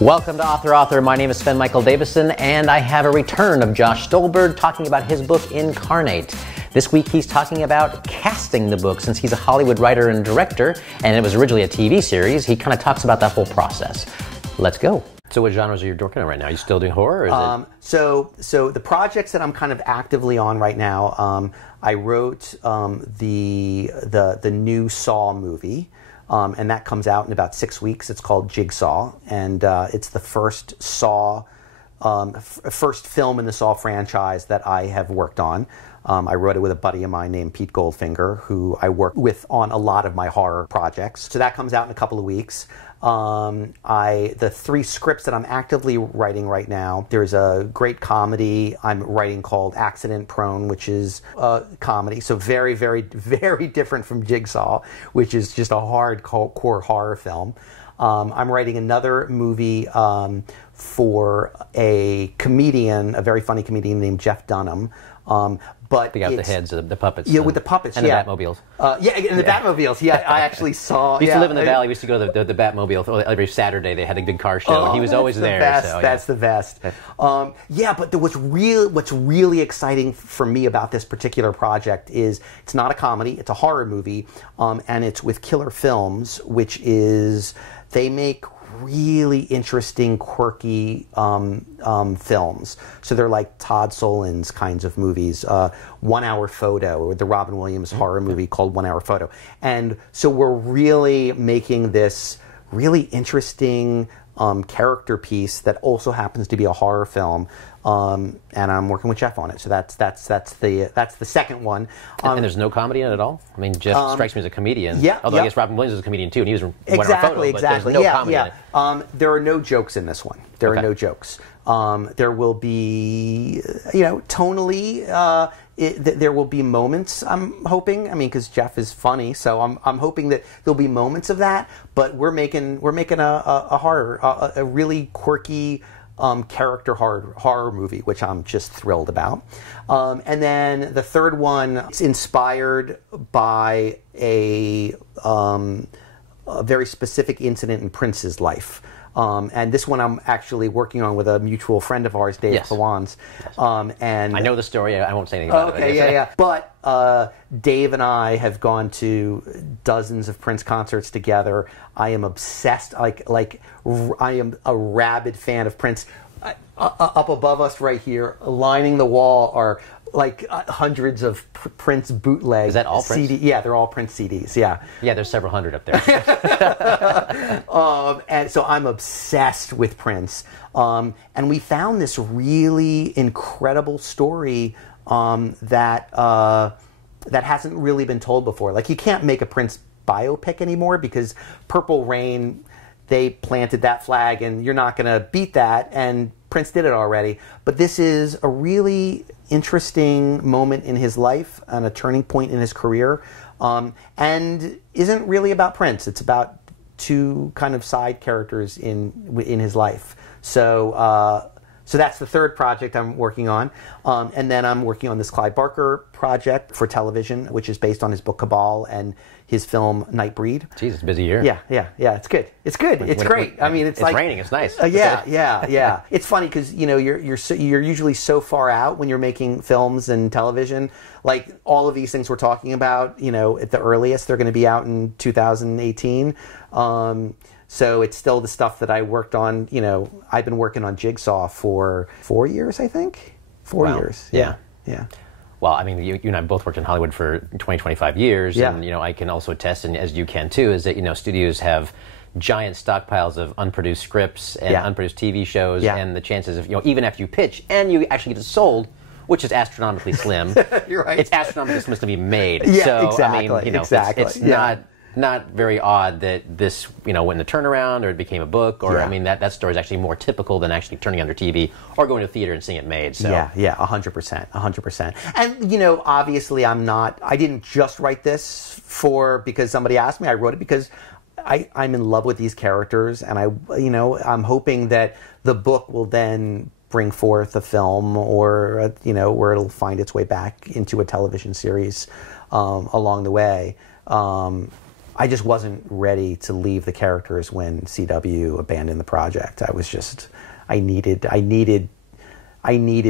Welcome to Author. My name is Sven Davison, and I have a return of Josh Stolberg talking about his book, Incarnate. This week he's talking about casting the book. Since he's a Hollywood writer and director, and it was originally a TV series, he kind of talks about that whole process. Let's go. So what genres are you working on right now? Are you still doing horror? Or is it... So the projects that I'm kind of actively on right now, I wrote the new Saw movie. And that comes out in about 6 weeks. It's called Jigsaw, and it's the first Saw, first film in the Saw franchise that I have worked on. I wrote it with a buddy of mine named Pete Goldfinger, who I work with on a lot of my horror projects. So that comes out in a couple of weeks. The 3 scripts that I'm actively writing right now, there's a great comedy I'm writing called Accident Prone, which is a comedy, so very, very, very different from Jigsaw, which is just a hardcore horror film. I'm writing another movie for a comedian, a very funny comedian named Jeff Dunham. But they got the heads of the puppets. Yeah, with the puppets, and the Batmobiles. The Batmobiles. Yeah, I actually saw... We used to live in the Valley. We used to go to the Batmobile. Every Saturday they had a big car show, and he was always there. That's the best. But what's really exciting for me about this particular project is it's not a comedy, it's a horror movie, and it's with Killer Films, which is... They make really interesting, quirky films. So they're like Todd Solondz kinds of movies. 1 Hour Photo, or the Robin Williams horror movie called 1 Hour Photo. And so we're really making this really interesting character piece that also happens to be a horror film. And I'm working with Jeff on it, so that's the second one. And there's no comedy in it at all. I mean, Jeff strikes me as a comedian. Yeah, although I guess Robin Williams is a comedian too, and he was exactly. But there's no comedy in it. There are no jokes in this one. There are no jokes. There will be, tonally. There will be moments, I'm hoping. I mean, because Jeff is funny, so I'm hoping that there'll be moments of that. But we're making a horror, a really quirky character horror movie, which I'm just thrilled about. And then the third one is inspired by a very specific incident in Prince's life. And this one I'm actually working on with a mutual friend of ours, Dave Klawans. Yes. And I know the story. I won't say anything about it. Okay, yeah. But Dave and I have gone to dozens of Prince concerts together. I am obsessed. Like I am a rabid fan of Prince. Up above us right here, lining the wall, are like hundreds of Prince bootlegs. Is that all Prince? Yeah, they're all Prince CDs. Yeah. Yeah, there's several hundred up there. And so I'm obsessed with Prince. And we found this really incredible story that hasn't really been told before. Like, you can't make a Prince biopic anymore because Purple Rain, they planted that flag, and you're not going to beat that, and Prince did it already. But this is a really interesting moment in his life and a turning point in his career, and isn't really about Prince. It's about 2 kind of side characters in his life. So that's the third project I'm working on. And then I'm working on this Clive Barker project for television, which is based on his book Cabal and his film Nightbreed. Jeez, it's a busy year. Yeah. It's good. It's great. I mean, it's like raining. It's nice. Yeah. It's funny because you're usually so far out when you're making films and television. Like, all of these things we're talking about, at the earliest they're going to be out in 2018. So it's still the stuff that I worked on. I've been working on Jigsaw for 4 years, I think. 4 years. Yeah. Well, I mean, you and I both worked in Hollywood for 20, 25 years, and I can also attest, and as you can too, is that studios have giant stockpiles of unproduced scripts and unproduced TV shows, and the chances of even after you pitch and you actually get it sold, which is astronomically slim. You're right. It's astronomically slim to be made. Yeah, so, exactly. I mean, exactly. It's not very odd that this, went in the turnaround, or it became a book, or I mean, that story is actually more typical than actually turning on their TV or going to a theater and seeing it made. So 100%. And obviously, I didn't just write this because somebody asked me. I wrote it because I'm in love with these characters, and I'm hoping that the book will then bring forth a film, or where it'll find its way back into a television series along the way. I just wasn't ready to leave the characters when CW abandoned the project. I needed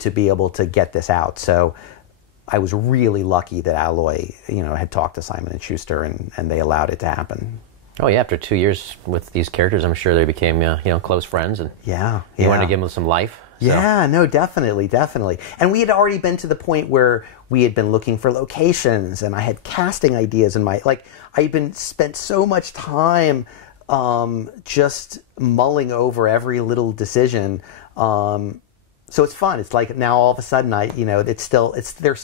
to be able to get this out. So I was really lucky that Alloy, had talked to Simon and Schuster, and they allowed it to happen. Oh yeah, after 2 years with these characters, I'm sure they became close friends, and you wanted to give them some life. So. Yeah, no, definitely. And we had already been to the point where we had been looking for locations, and I had casting ideas in I had spent so much time just mulling over every little decision. So it's fun. It's like now all of a sudden they're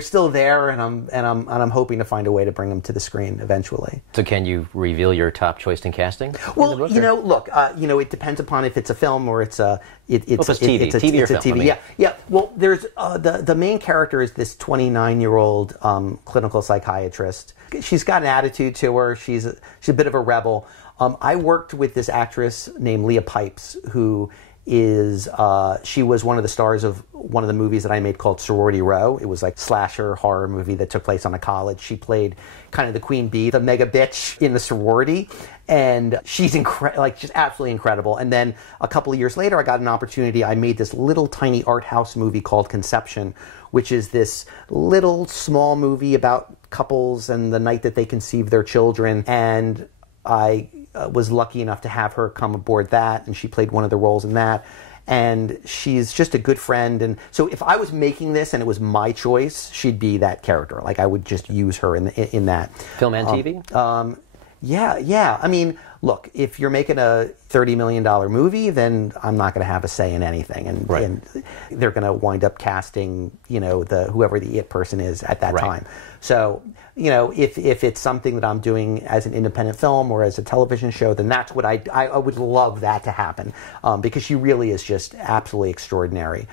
still there, and I'm hoping to find a way to bring them to the screen eventually. So can you reveal your top choice in casting? Well, look, it depends upon if it's a film or it's a TV. It's a TV or it's a film. TV. Yeah. Well, there's the main character is this 29-year-old clinical psychiatrist. She's got an attitude to her. She's a bit of a rebel. I worked with this actress named Leah Pipes, who she was one of the stars of one of the movies that I made called Sorority Row. It was like a slasher horror movie that took place on a college. She played kind of the queen bee, the mega bitch in the sorority, and she's just absolutely incredible. And then a couple of years later, I got an opportunity. I made this little tiny art house movie called Conception, which is this little small movie about couples and the night that they conceive their children. And I was lucky enough to have her come aboard that, and she played one of the roles in that. And she's just a good friend. And so if I was making this and it was my choice, she'd be that character. Like I would just use her in that. Film and TV? Yeah. I mean, look, if you're making a $30 million movie, then I'm not going to have a say in anything. And, right. and they're going to wind up casting, whoever the it person is at that time. So, if it's something that I'm doing as an independent film or as a television show, then that's what I would love that to happen, because she really is just absolutely extraordinary.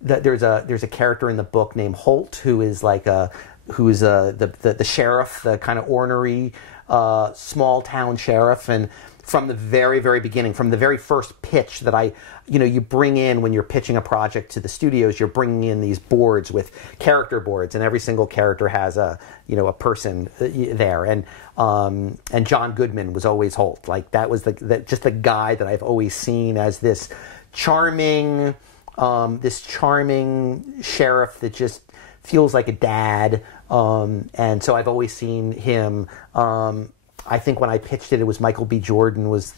There's a character in the book named Holt who is the sheriff, the kind of ornery small town sheriff, and from the very, very beginning, from the very first pitch that you bring in when you're pitching a project to the studios, you're bringing in these boards with character boards, and every single character has a person there. And John Goodman was always Holt. Like that was just the guy that I've always seen as this charming sheriff that just feels like a dad. And so I've always seen him. I think when I pitched it was Michael B. Jordan was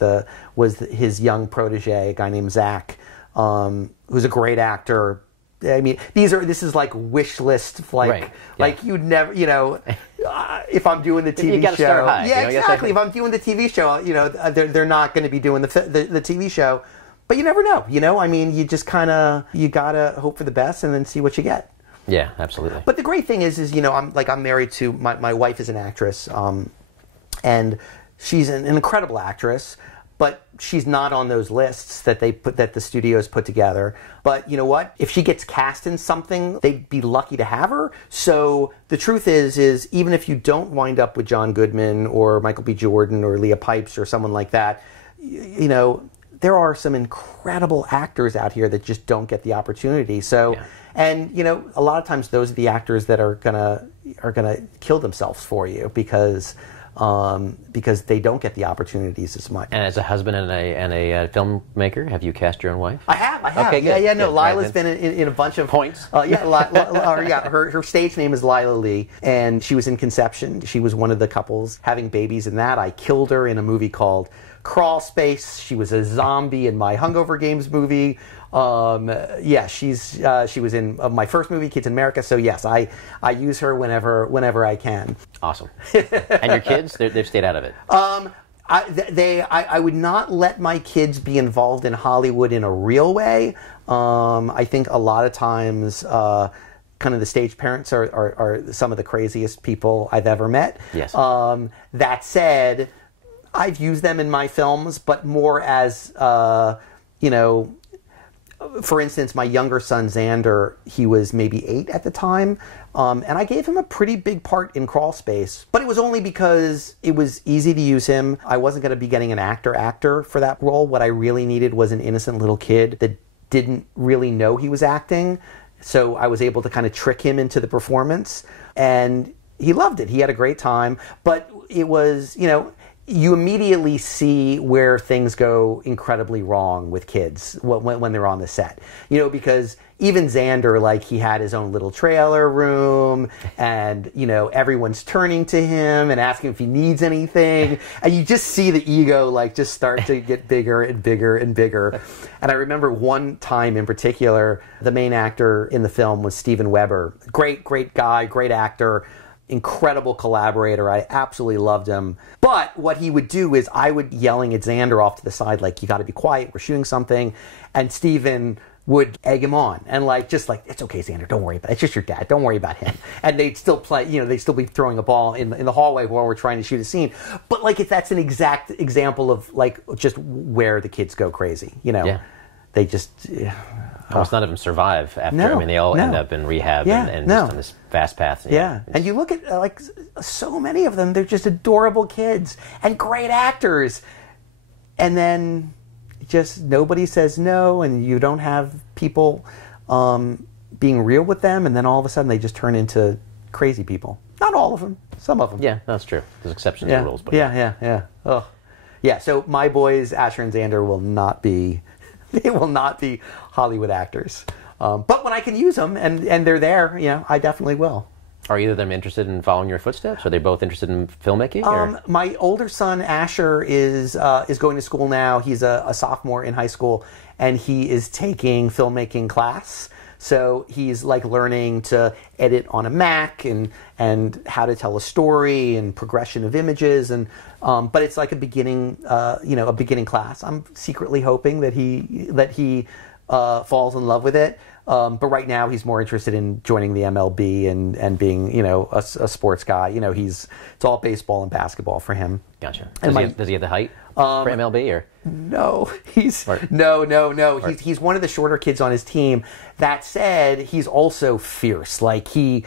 his young protege, a guy named Zach, who's a great actor. I mean, this is like wish list, like you'd never, if I'm doing the TV you gotta show, start high, exactly. If I'm doing the TV show, they're not going to be doing the TV show, but you never know. I mean, you just you gotta hope for the best and then see what you get. Yeah, absolutely. But the great thing is I'm married to my wife is an actress, and she's an incredible actress, but she's not on those lists that the studios put together. But you know what? If she gets cast in something, they'd be lucky to have her. So the truth is even if you don't wind up with John Goodman or Michael B. Jordan or Leah Pipes or someone like that, there are some incredible actors out here that just don't get the opportunity. So. Yeah. And a lot of times those are the actors that are gonna kill themselves for you because they don't get the opportunities as much. And as a husband and a filmmaker, have you cast your own wife? I have. Okay, good. Yeah. No, good. Lila's been in a bunch of points. Her stage name is Lila Lee, and she was in Conception. She was one of the couples having babies in that. I killed her in a movie called Crawl Space. She was a zombie in my Hungover Games movie. She was in my first movie, Kids in America. So yes, I use her whenever I can. Awesome. And your kids, they've stayed out of it. I would not let my kids be involved in Hollywood in a real way. I think a lot of times, kind of the stage parents are some of the craziest people I've ever met. Yes. That said, I've used them in my films, but more as for instance, my younger son, Xander, he was maybe 8 at the time, and I gave him a pretty big part in Crawl Space. But it was only because it was easy to use him. I wasn't going to be getting an actor for that role. What I really needed was an innocent little kid that didn't really know he was acting. So I was able to kind of trick him into the performance. And He loved it. He had a great time. But it was, you know, you immediately see where things go incredibly wrong with kids when they're on the set. You know, because even Xander, like, he had his own little trailer room, and, you know, everyone's turning to him and asking if he needs anything. And you just see the ego, like, just start to get bigger and bigger and bigger. And I remember one time in particular, the main actor in the film was Steven Weber. Great guy, great actor. Incredible collaborator. I absolutely loved him. But what he would do is I would yelling at Xander off to the side, like, you got to be quiet, we're shooting something. And Steven would egg him on and just like, it's okay, Xander, don't worry about it. It's just your dad. Don't worry about him. And they'd still play, you know, they'd still be throwing a ball in the hallway while we're trying to shoot a scene. But like, that's an exact example of like just where the kids go crazy, you know. Yeah. They just... Almost none of them survive after. No, I mean, they all end up in rehab and just on this fast path. Yeah. And you look at, like, so many of them, they're just adorable kids and great actors. And then just nobody says no, and you don't have people being real with them, and then all of a sudden they just turn into crazy people. Not all of them, some of them. Yeah, that's true. There's exceptions to the rules. But Yeah. Oh. Yeah, so my boys, Asher and Xander, will not be... They will not be Hollywood actors. But when I can use them and they're there, you know, I definitely will. Are either of them interested in following your footsteps? Are they both interested in filmmaking? My older son, Asher, is going to school now. He's a sophomore in high school, and he is taking filmmaking class. So he's like learning to edit on a Mac and how to tell a story and progression of images, and but it's like a beginning class. I'm secretly hoping that he falls in love with it. But right now he's more interested in joining the MLB and being, you know, a sports guy. You know, it's all baseball and basketball for him. Gotcha. Does he have the height for MLB or? No, no. He's one of the shorter kids on his team. That said, he's also fierce. Like he's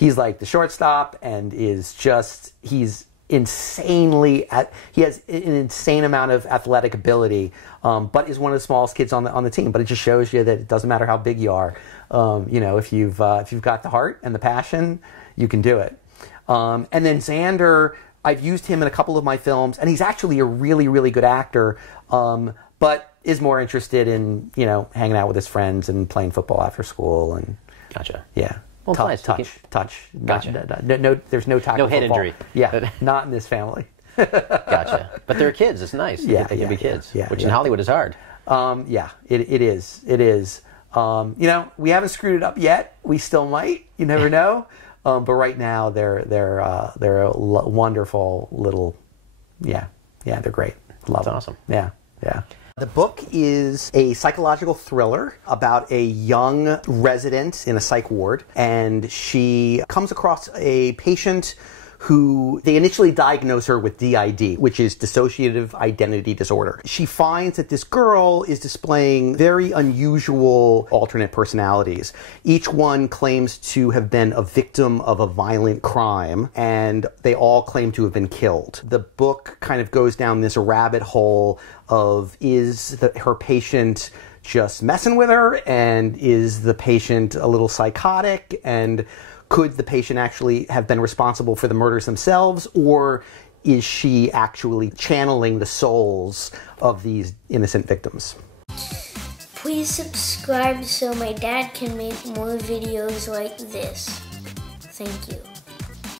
like the shortstop, and he's insanely he has an insane amount of athletic ability, but is one of the smallest kids on the team. But it just shows you that it doesn't matter how big you are. You know, if you've got the heart and the passion, you can do it. And then Xander, I've used him in a couple of my films, and he's actually a really, really good actor, but is more interested in, you know, hanging out with his friends and playing football after school. And gotcha. Yeah. Well, touch. Gotcha. No, there's no tackle. No head football. injury. Yeah, not in this family. Gotcha. But they're kids. It's nice. Yeah, they can be kids, which yeah. in Hollywood is hard. Yeah, it is. It is. You know, we haven't screwed it up yet. We still might. You never know. But right now, they're a wonderful little. Yeah, they're great. Love them. Awesome. Yeah. The book is a psychological thriller about a young resident in a psych ward, and she comes across a patient who they initially diagnose her with DID, which is dissociative identity disorder. She finds that this girl is displaying very unusual alternate personalities. Each one claims to have been a victim of a violent crime, and they all claim to have been killed. The book kind of goes down this rabbit hole of, is her patient just messing with her, and is the patient a little psychotic, and could the patient actually have been responsible for the murders themselves, or is she actually channeling the souls of these innocent victims? Please subscribe so my dad can make more videos like this. Thank you.